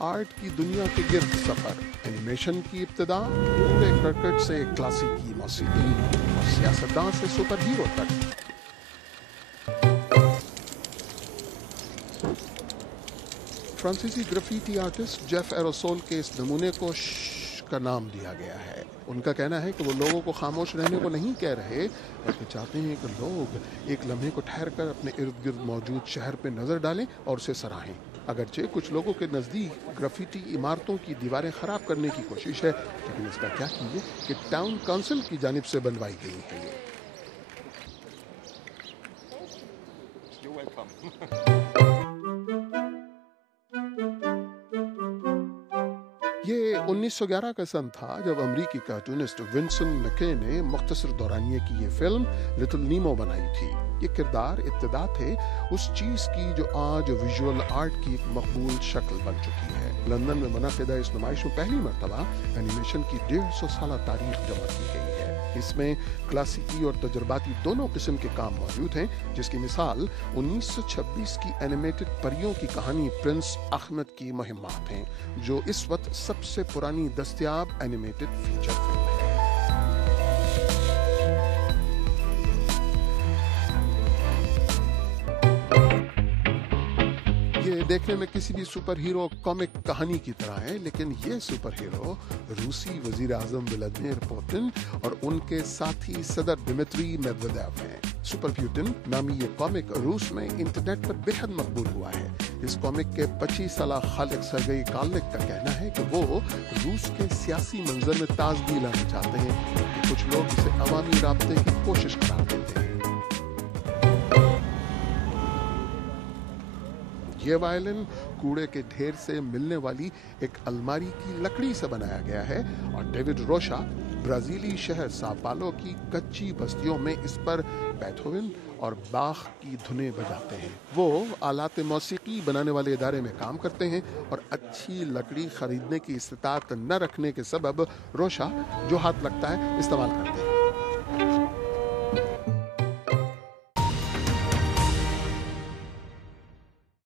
Art کی دنیا کے گرد سفر، اینیمیشن کی ابتدا، کوڑے کرکٹ سے کلاسیکی موسیقی اور سیاستدان سے سپر ہیرو تک۔ فرانسیسی گرافیٹی آرٹسٹ جیف ایروسول کے اس نمونے کو کا نام دیا گیا ہے۔ ان کا کہنا ہے کہ وہ لوگوں کو خاموش رہنے کو نہیں کہہ رہے، بلکہ چاہتے ہیں کہ لوگ ایک لمحے کو ٹھہر کر اپنے ارد گرد موجود شہر پہ نظر ڈالیں اور اسے سراہیں۔ اگرچہ کچھ لوگوں کے نزدیک گرافیٹی عمارتوں کی دیواریں خراب کرنے کی کوشش ہے، لیکن اس کا کیا کیجیے کہ ٹاؤن کونسل کی جانب سے بنوائی گئی ہے یہ 1911 کا سن تھا جب امریکی کارٹونسٹ ونسن مکے نے مختصر دورانیے کی یہ فلم لٹل نیمو بنائی تھی۔ یہ کردار ابتدا تھے اس چیز کی جو آج ویژول آرٹ کی ایک مقبول شکل بن چکی ہے۔ لندن میں منعقدہ اس نمائش میں پہلی مرتبہ اینیمیشن کی 150 سالہ تاریخ جمع کی گئی ہے۔ اس میں کلاسیکی اور تجرباتی دونوں قسم کے کام موجود ہیں، جس کی مثال 1926 کی اینیمیٹڈ پریوں کی کہانی پرنس احمد کی مہمات ہیں، جو اس وقت سب سے پرانی دستیاب اینیمیٹڈ فیچر فلم ہے۔ یہ دیکھنے میں کسی بھی سپر ہیرو کامک کہانی کی طرح ہے، لیکن یہ سپر ہیرو روسی وزیر اعظم ولادیمیر پوتن اور ان کے ساتھی صدر دمتری میدویدیو ہیں۔ سپر پیوٹن نامی یہ کامک روس میں انٹرنیٹ پر بے حد مقبول ہوا ہے۔ اس کامک کے 25 سالہ خالق سرگئی کارلک کا کہنا ہے کہ وہ روس کے سیاسی منظر میں تازگی لانا چاہتے ہیں، کہ کچھ لوگ اسے عوامی رابطے کی کوشش قرار دیتے ہیں۔ یہ وائلن کوڑے کے ڈھیر سے ملنے والی ایک الماری کی لکڑی سے بنایا گیا ہے، اور ڈیوڈ روشا برازیلی شہر ساؤ پالو کی کچی بستیوں میں اس پر بیتھوون اور باخ کی دھنیں بجاتے ہیں۔ وہ آلات موسیقی بنانے والے ادارے میں کام کرتے ہیں، اور اچھی لکڑی خریدنے کی استطاعت نہ رکھنے کے سبب روشا جو ہاتھ لگتا ہے استعمال کرتے ہیں۔